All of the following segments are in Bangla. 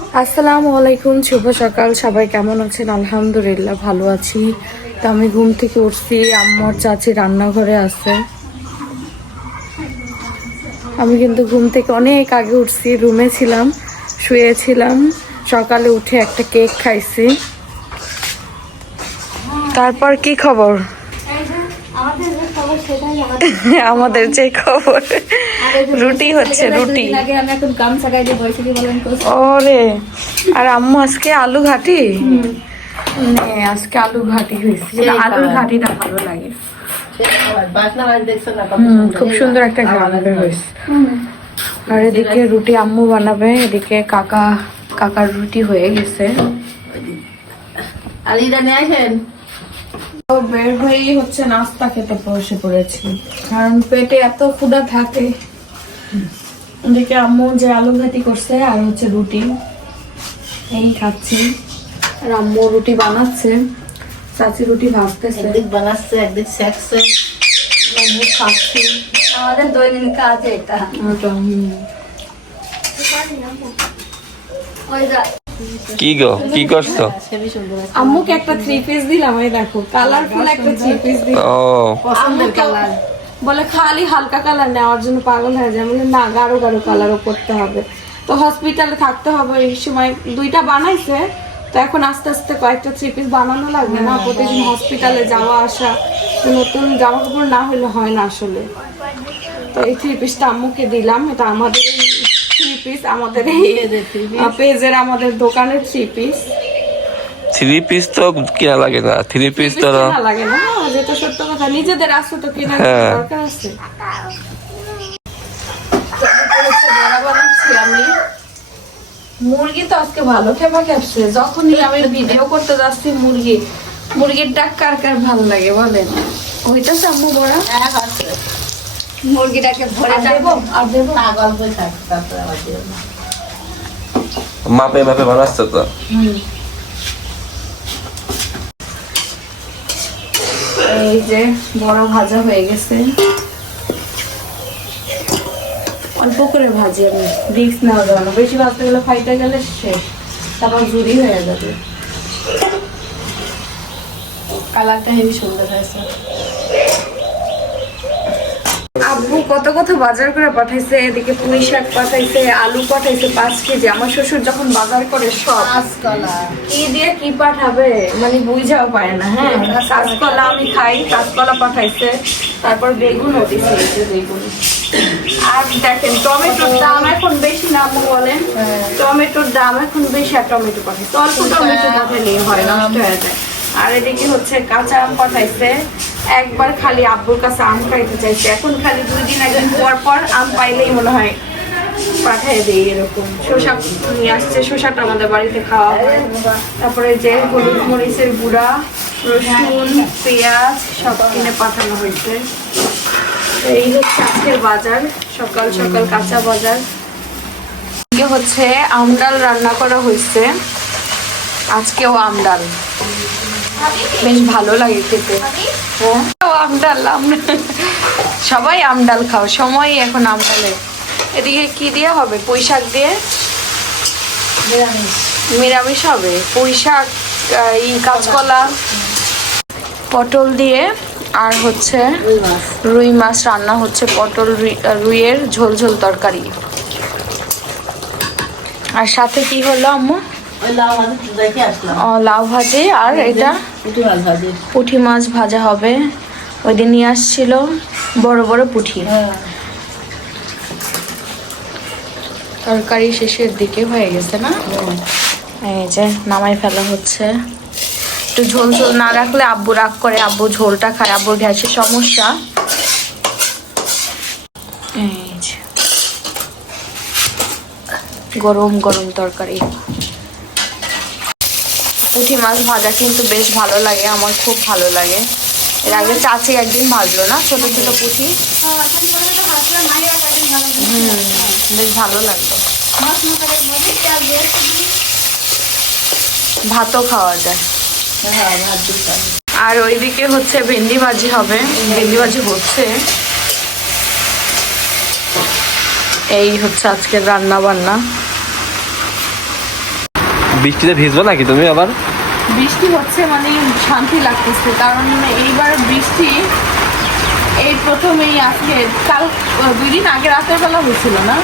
আসসালামু আলাইকুম, শুভ সকাল। সবাই কেমন আছেন? আলহামদুলিল্লাহ, ভালো আছি। তো আমি ঘুম থেকে উঠছি, আম্মর চাচি রান্নাঘরে আছে। আমি কিন্তু ঘুম থেকে অনেক আগে উঠছি, রুমে ছিলাম, শুয়েছিলাম। সকালে উঠে একটা কেক খাইছি। তারপর কি খবর? আমাদের যে খবর। রুটি হচ্ছে রুটি। ওরে আর আম্মু আজকে আলু ঘাটি? আজকে আলু ঘাটি হয়েছে। আলুর ঘাটিটা ভালো লাগে। হুম, খুব সুন্দর একটা গ্রাম হয়েছে। আর এদিকে রুটি আম্মু বানাবে এদিকে কাকা কাকার রুটি হয়ে গেছে। আলিদা নিয়ে আসেন? বের হয়েই হচ্ছে নাস্তা খেতে বসে পড়েছি। কারণ পেটে এত ক্ষুধা থাকে। এদিকে আম্মু যে আলু ঘাটি করছে আর হচ্ছে রুটি এই খাচ্ছি। আর আম্মু রুটি বানাচ্ছে। চাচি রুটি ভাজতেছে। একদিক বানাচ্ছে একদিক শেখছে। আম্মু খাচ্ছি। আমাদের দৈনিক কাজ এটা। ওই যা। কি গো? কি করছ? আম্মুকে একটা থ্রি পিস দিলাম এই দেখো কালারফুল একটা থ্রি পিস দিলাম। ও। পছন্দের কালার বলে খালি হালকা কালার নেওয়ার জন্য পাগল হয়ে যায়। বলে না গাঢ় গাঢ় কালারও করতে হবে। তো হসপিটালে থাকতে হবে এই সময় দুইটা বানাইছে। তো এখন আস্তে আস্তে কয়েকটা থ্রি পিস বানানো লাগবে না? প্রতিদিন হসপিটালে যাওয়া আসা তো নতুন জামা কাপড় না হলে হয় না আসলে। তো এই থ্রি পিসটা আম্মুকে দিলাম এটা আমাদের থ্রি পিস আমাদের এই পেজের আমাদের দোকানের থ্রি পিস। থ্রি পিস তো কিনা লাগে না থ্রি পিস তো কেনা লাগে না যেটা সত্য কথা নিজেদের আসো তো কেনার হ্যাঁ। দরকার আছে। আমি মুরগি তো আজকে ভালো খেপা খেপছে। যখনই আমি ভিডিও করতে যাচ্ছি মুরগি মুরগির ডাক কার কার ভালো লাগে বলেন? ওইটা আম্মু বড়া। আছে মুরগিটাকে ভরে দেবো আর দেবো। না গল্পই থাক তারপরে আবার মাপে মাপে বানাচ্ছো তো? এই যে বড় ভাজা হয়ে গেছে। অল্প করে ভাজি আমি রিক্স নেওয়া যাবে না। বেশি ভাজতে গেলে ফাইটে গেলে শেষ। তারপর জুড়ি হয়ে যাবে। কালারটা হেবি সুন্দর হয়েছে। আব্বু কত কত বাজার করে পাঠাইছে এদিকে পুঁই শাক পাঠাইছে আলু পাঠাইছে পাঁচ কেজি। আমার শ্বশুর যখন বাজার করে সব কাঁচকলা। কি দিয়ে কি পাঠাবে? মানে বুঝাও পারে না হ্যাঁ? কাঁচকলা আমি খাই কাঁচকলা পাঠাইছে তারপর বেগুনও দিছে বেগুন। আর দেখেন টমেটোর দাম এখন বেশি না আম্মু বলেন। টমেটোর দাম এখন বেশি আর টমেটো পাঠাইছে। অল্প টমেটো পাঠালেই হয় নষ্ট হয়ে যায়। আর এদিকে হচ্ছে কাঁচা আম পাঠাইছে। একবার খালি আব্বুর কাছে আম খাইতে চাইছে। এখন খালি দুই দিন, একদিন পর পর আম পাইলেই মনে হয় পাঠিয়ে দিই এরকম। শসা নিয়ে আসছে, শসাটা আমাদের বাড়িতে খাওয়া তারপরে যে হলুদ মরিচের গুঁড়া, রসুন, পেঁয়াজ, সব কিনে পাঠানো হয়েছে। এই হচ্ছে আজকের বাজার, সকাল সকাল কাঁচা বাজার। হচ্ছে আমডাল রান্না করা হয়েছে। আজকেও আমডাল বেশ ভালো লাগে খেতে। ও আমডাল আমডাল সবাই আমডাল খাও সময় এখন আম আমডালে এদিকে কি দিয়ে হবে? পুঁই শাক দিয়ে? নিরামিষ। নিরামিষ হবে? পুঁই শাক এই কাঁচকলা। পটল দিয়ে আর হচ্ছে রুই মাছ রান্না হচ্ছে পটল রুই- রুইয়ের ঝোল ঝোল তরকারি। আর সাথে কি হলো আম্মু? লাউ ভাজি আর এটা? পুঁটি মাছ ভাজি। হবে। ওই দিন নিয়ে আসছিল বড় বড় পুঁটি। হ্যাঁ। তরকারি শেষের দিকে হয়ে গেছে না? এই যে নামাই ফেলা হচ্ছে। একটু ঝোল ঝোল না রাখলে আব্বু রাগ করে আব্বু ঝোলটা খায় আব্বুর গ্যাসের সমস্যা। এই যে। গরম গরম তরকারি। পুঁটি মাছ ভাজা কিন্তু বেশ ভালো লাগে, আমার খুব ভালো লাগে। এর আগে চাচি একদিন ভাজলো না, ছোট ছোট পুঁটি। বেশ ভালো লাগল ভাতও খাওয়া যায়। আর ওইদিকে হচ্ছে ভেন্ডি ভাজি হবে, ভেন্ডি ভাজি হচ্ছে। এই হচ্ছে আজকের রান্না বান্না বৃষ্টিতে ভিজবো নাকি তুমি আবার? বৃষ্টি হচ্ছে মানে শান্তি লাগতেছে কারণ এইবার বৃষ্টি এই প্রথমেই আজকে কাল দুই দিন আগে রাতের বেলা হয়েছিল না?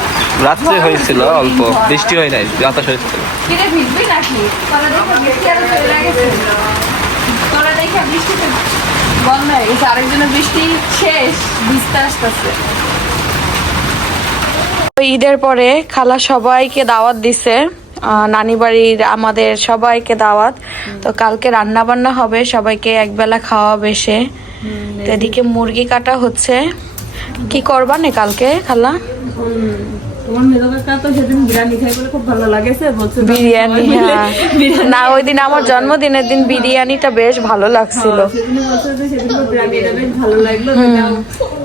রাত্রে হয়েছিল অল্প। বৃষ্টি হয় নাই বাতাস হয়েছিল কিরে ভিজবি নাকি? তোরা দেখে বৃষ্টি আরও চলে গেছে। তোরা দেখে বৃষ্টিতে বন্ধ হয়ে গেছে আরেকজনের বৃষ্টি শেষ ভিজতে আসতেছে। ঈদের পরে খালা সবাইকে দাওয়াত দিছে। নানি বাড়ির আমাদের সবাইকে দাওয়াত। তো কালকে রান্না বান্না হবে সবাইকে একবেলা খাওয়া বেশে তো এদিকে মুরগি কাটা হচ্ছে। কি করবা নে কালকে খালা? তোমার মেয়ে তো সেদিন বিরিয়ানি খাই বলে খুব ভালো লাগেছে বলছে বিরিয়ানি হ্যাঁ। না ওই দিন আমার জন্মদিনের দিন বিরিয়ানিটা বেশ ভালো লাগছিল। সেদিন বলছে যে সেদিন বিরিয়ানিটা বেশ ভালো লাগল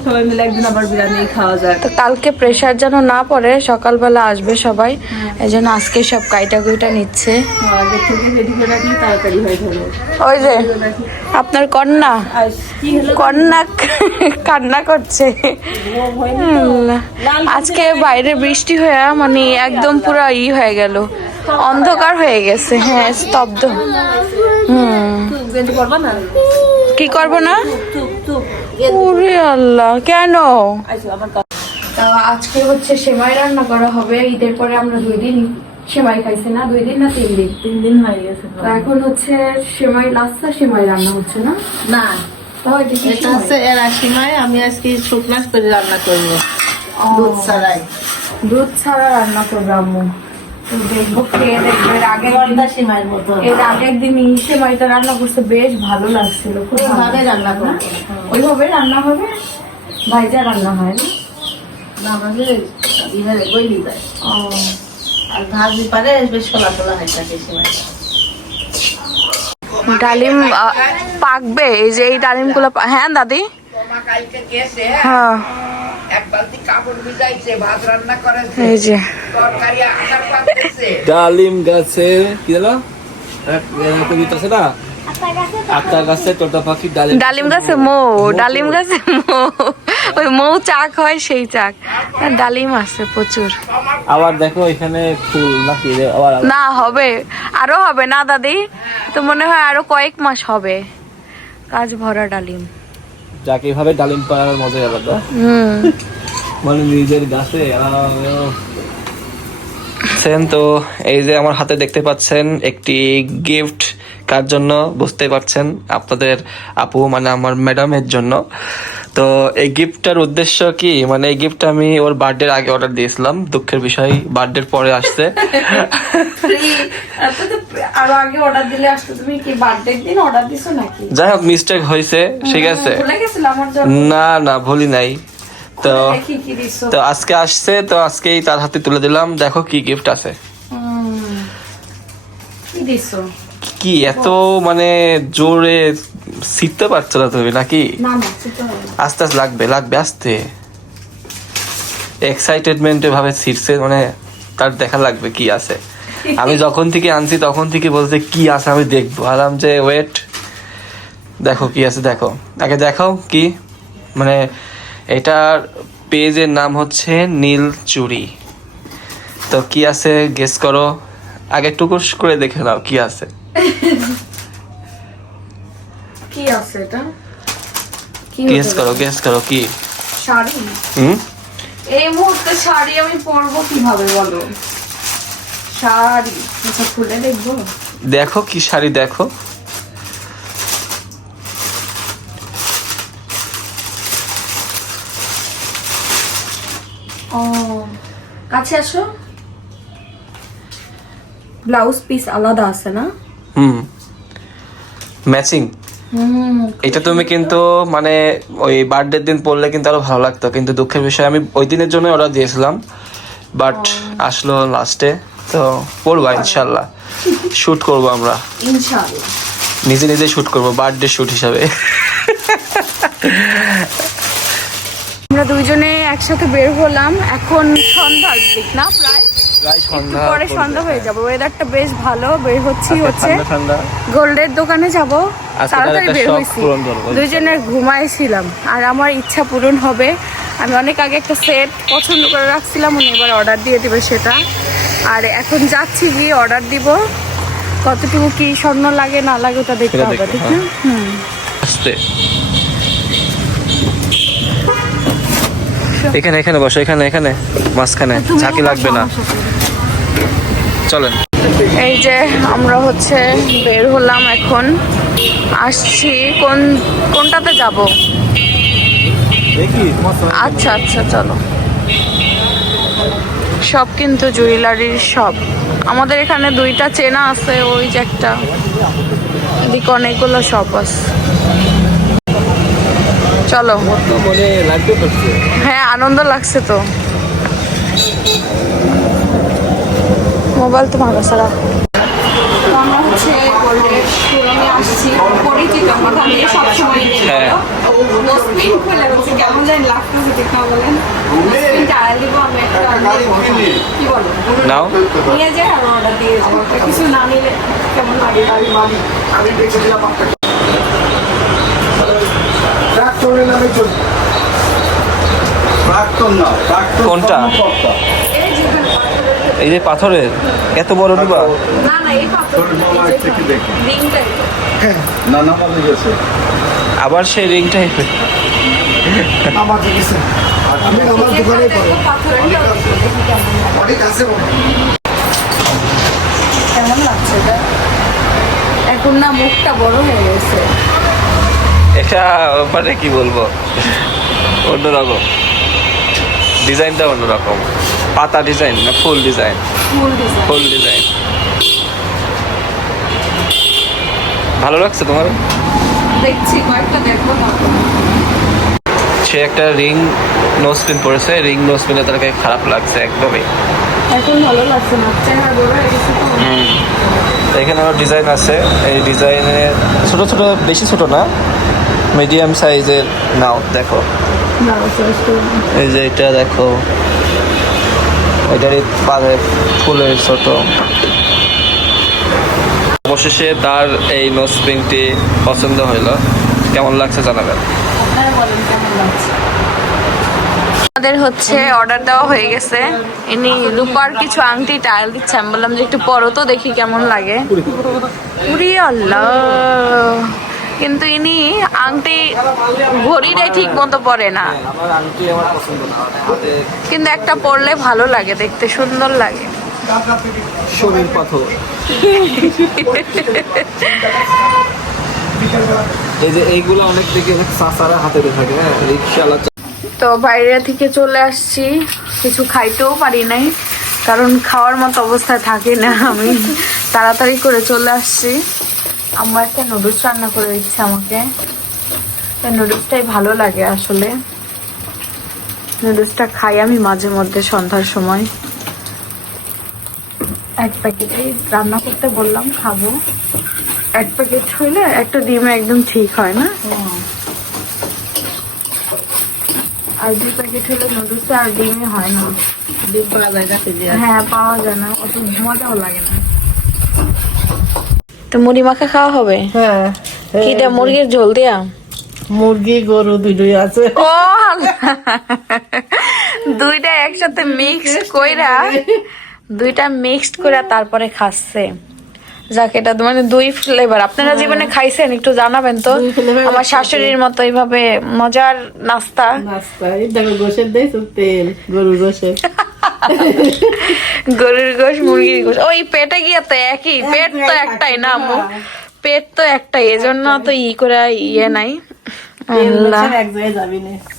সবাই মিলে একদিন আবার বিরিয়ানি খাওয়া যায় তো কালকে প্রেশার যেন না পড়ে সকালবেলা আসবে সবাই এই জন্য আজকে সব কাইটা কুইটা নিচ্ছে। হয়ে ওই যে আপনার কন্যা? কন্যা কান্না করছে। আজকে বাইরে বৃষ্টি হয়ে মানে একদম পুরো ই হয়ে গেল। অন্ধকার হয়ে গেছে হ্যাঁ স্তব্ধ। হুম। কি করব না? ওরে আল্লাহ কেন? তো আজকে হচ্ছে সেমাই রান্না করা হবে ঈদের পরে আমরা দুই দিন সেমাই খাইছি না দুই দিন না তিন দিন? তিন দিন হয়ে গেছে তো। এখন হচ্ছে সেমাই লাস্তা সেমাই রান্না হচ্ছে না? না। এটা সেমাই? হচ্ছে এর আশিমাই আমি আজকে শুকনা করে রান্না করব দুধ ছাড়াই। দুধ ছাড়া রান্না করবে আম্মু। দেখব খেয়ে দেখব। এর আগে পর্দা মতো। এর আগে একদিন এই সেমাইটা রান্না করতে বেশ ভালো লাগছিল খুব। ভাবে রান্না করব ওইভাবে রান্না হবে ভাইজা রান্না হয় না? আমাদের যায় ও, আর ভাজি পারে বেশ হয় থাকে সিমাইটা ডালিম পাকবে এই যে এই ডালিমগুলো হ্যাঁ দাদি? হ্যাঁ। এক বালতি কাপড় ভিজাইছে ভাত রান্না করেছে এই যে। তরকারি আচার পাকতেছে ডালিম গাছে কি জানো? এক কবিতা আছে না? গাছে তোতা পাখি ডালিম ডালিম গাছে মৌ ডালিম গাছে মৌ। ওই মৌ চাক হয় সেই চাক। ডালিম আছে প্রচুর। আবার দেখো এখানে ফুল নাকি আবার- না হবে। আরও হবে না দাদি? তো মনে হয় আরও কয়েক মাস হবে। কাজ ভরা ডালিম। যাকে এভাবে ডালিম পাড়ার মজাই আলাদা। হুম। মানে নিজের গাছে সেন তো এই যে আমার হাতে দেখতে পাচ্ছেন একটি গিফট কার জন্য বুঝতে পারছেন আপনাদের আপু মানে আমার ম্যাডামের জন্য। তো এই গিফটটার উদ্দেশ্য কি? মানে এই গিফট আমি ওর বার্থডের আগে অর্ডার দিয়েছিলাম দুঃখের বিষয় বার্থডের পরে আসছে। আরও আগে অর্ডার দিলে আসতো তুমি কি বার্থডে দিন অর্ডার দিছো নাকি? যাই হোক মিস্টেক হয়েছে ঠিক আছে। না না ভুলি নাই। তো তো আজকে আসছে তো আজকেই তার হাতে তুলে দিলাম। দেখো কি গিফট আছে। কি দিছো? কি এত মানে জোরে শিখতে পারছ না তুমি নাকি। আস্তে আস্তে লাগবে লাগবে আস্তে। এক্সাইটেডমেন্টে ভাবে ছিটছে মানে তার দেখা লাগবে কি আছে। আমি যখন থেকে আনছি তখন থেকে বলছে কি আছে আমি দেখব। আরাম যে ওয়েট দেখো কি আছে দেখো। আগে দেখাও কি মানে এটার পেজের নাম হচ্ছে নীল চুরি। তো কি আছে গেস করো। আগে টুকুস করে দেখে নাও কি আছে। কি আছে এটা? গেস করো গেস করো কি? শাড়ি? হুম? এই মুহূর্তে শাড়ি আমি পরবো কীভাবে বলো? শাড়ি। আচ্ছা খুলে দেখব। দেখো কি শাড়ি দেখো। ও কাছে আসো। ব্লাউজ পিস আলাদা আছে না? হুম। ম্যাচিং এটা তুমি কিন্তু মানে ওই বার্থডের দিন পড়লে কিন্তু আরও ভালো লাগতো। কিন্তু দুঃখের বিষয় আমি ওই দিনের জন্য অর্ডার দিয়েছিলাম। বাট আসলো লাস্টে তো পড়বা ইনশাল্লাহ শুট করব আমরা। নিজে নিজে শুট করব বার্থডে শুট হিসাবে। আমরা দুইজনে একসাথে বের হলাম। এখন সন্ধ্যার দিক না প্রায়? সন্ধ্যা পরে সন্ধ্যা হয়ে যাবে। ওয়েদারটা বেশ ভালো বের হচ্ছি হচ্ছে। গোল্ডের দোকানে যাব। তাড়াতাড়ি বের হয়েছি। পূরণ ঘুমাইছিলাম আর আমার ইচ্ছা পূরণ হবে। আমি অনেক আগে একটা সেট পছন্দ করে রাখছিলাম উনি এবার অর্ডার দিয়ে দিবে সেটা। আর এখন যাচ্ছি গিয়ে অর্ডার দিব। কতটুকু কি স্বর্ণ লাগে না লাগে ওটা দেখতে হবে ঠিক না? হুম। আসতে। এখানে এখানে বসো এখানে এখানে। মাঝখানে। ঝাঁকি লাগবে না। চলেন। এই যে আমরা হচ্ছে বের হলাম এখন। আসছি কোন কোনটাতে যাব? আচ্ছা আচ্ছা চলো। সব কিন্তু জুয়েলারির সব। আমাদের এখানে দুইটা চেনা আছে ওই যে একটা। এদিকে অনেকগুলো শপ আছে। চলো। হ্যাঁ আনন্দ লাগছে তো। মোবাইল আমরা হচ্ছে গোল্ডের শোরুমে আসছি। পরিচিত কথা নিয়ে সবসময় হ্যাঁ। খুলে বলছি কেমন জানি লাগতেছে বলেন আমি নাও। নিয়ে যাই আর অর্ডার দিয়ে যাব। তো কিছু না নিলে কেমন লাগে? প্রাক্তন কোনটা? এই যে পাথরের এত বড় ডিবা। গেছে আবার সেই রিংটাই আমাকে গেছে আমি আমার দোকানে পাবো পাথরের অনেক আছে। বাবা। কেমন লাগছে এটা? এখন না মুখটা বড় হয়ে গেছে। এটা মানে কি বলব? অন্যরকম। ডিজাইনটা অন্যরকম। পাতা ডিজাইন না ফুল ডিজাইন ফুল ডিজাইন ভালো লাগছে তোমার? দেখছি কয়েকটা দেখব সে একটা রিং নোসপিন পরেছে রিং নোসপিনে তার কাছে খারাপ লাগছে একদমই। এখন ভালো লাগছে না চেহারা বড় হয়ে গেছে তো। এখানে আবার ডিজাইন আছে এই ডিজাইনের ছোট ছোট বেশি ছোট না মিডিয়াম সাইজের নাও দেখো। এই যে এটা দেখো। এটারই পাড়ে ফুলের ছোট। অবশেষে তার এই নোসপিংটি পছন্দ হইল। কেমন লাগছে জানাবেন? আপনারা বলেন কেমন লাগছে? আমাদের হচ্ছে অর্ডার দেওয়া হয়ে গেছে। ইনি রূপার কিছু আংটি টাইল দিচ্ছে। আমি বললাম যে একটু পরো তো দেখি কেমন লাগে। উরি আল্লাহ। কিন্তু ইনি আংটি ঘড়িটাই ঠিক মতো পরে না। হাতে কিন্তু একটা পরলে ভালো লাগে দেখতে সুন্দর লাগে। শরীর পাথর। এই যে এইগুলো অনেক থেকে অনেক চাচারা হাতে থাকে হ্যাঁ রিক্সাওয়ালা তো বাইরে থেকে চলে আসছি কিছু খাইতেও পারি নাই কারণ খাওয়ার মতো অবস্থায় থাকি না আমি। তাড়াতাড়ি করে চলে আসছি। আমার একটা নুডলস রান্না করে দিচ্ছে আমাকে। নুডলসটাই ভালো লাগে আসলে। নুডলসটা খাই আমি মাঝে মধ্যে সন্ধ্যার সময়। এক প্যাকেটেই রান্না করতে বললাম খাব। এক প্যাকেট হইলে একটা ডিমে একদম ঠিক হয় না? আর দুই প্যাকেট হলে নুডলস আর ডিমে হয় না। ডিম পাওয়া যায় হ্যাঁ পাওয়া যায় না। অত মজাও লাগে না। তো মুড়ি মাখা খাওয়া হবে? হ্যাঁ। কিটা মুরগির ঝোল দিয়া? মুরগি গরু আছে। ও দুইটা একসাথে মিক্স কইরা দুইটা মিক্সড করে তারপরে খাচ্ছে। যাক এটা মানে দুই ফ্লেভার আপনারা জীবনে খাইছেন একটু জানাবেন তো। আমার শাশুড়ির মতো এইভাবে মজার নাস্তা। নাস্তা। দেখো গোসের দেয় তেল গরুর গোসের। গরুর গোশ মুরগির গোশ। ওই পেটে গিয়ে তো একই পেট তো একটাই না পেট তো একটাই এজন্য তো ই করে ইয়ে নাই। আল্লাহ। এক জায়গায় যাবি না আম্মু নাস্তা করো সন্ধ্যাবেলায়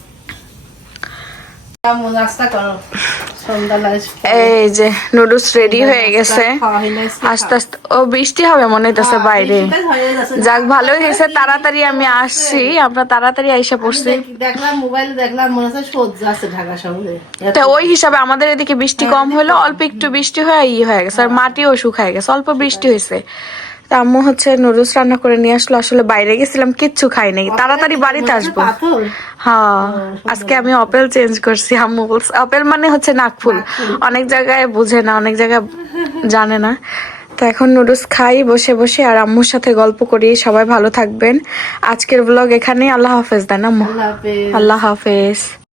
এই যে নুডলস রেডি হয়ে গেছে। হয় আস্তে আস্তে ও বৃষ্টি হবে মনে হইতেছে বাইরে। হয়ে যাচ্ছে। যাক ভালোই হয়েছে তাড়াতাড়ি আমি আসছি। আমরা তাড়াতাড়ি আইসা পড়ছি। দেখলাম মোবাইলে দেখলাম মনে হচ্ছে সহ্য আছে ঢাকা শহরে তো ওই হিসাবে আমাদের এদিকে বৃষ্টি কম হলো অল্প একটু বৃষ্টি হয়ে ই হয়ে গেছে আর মাটিও শুকায় গেছে অল্প বৃষ্টি হয়েছে। তা আম্মু হচ্ছে নুডলস রান্না করে নিয়ে আসলো। আসলে বাইরে গেছিলাম কিচ্ছু খাই নাই। তাড়াতাড়ি বাড়িতে আসব। হ্যাঁ আজকে আমি অপেল চেঞ্জ করছি আম্মু বলছে। অপেল মানে হচ্ছে নাকফুল অনেক জায়গায় বুঝে না অনেক জায়গায় জানে না। তো এখন নুডলস খাই বসে বসে আর আম্মুর সাথে গল্প করি। সবাই ভালো থাকবেন। আজকের ব্লগ এখানেই। আল্লাহ হাফেজ দেন আম্মু? আল্লাহ হাফেজ। আল্লাহ হাফেজ।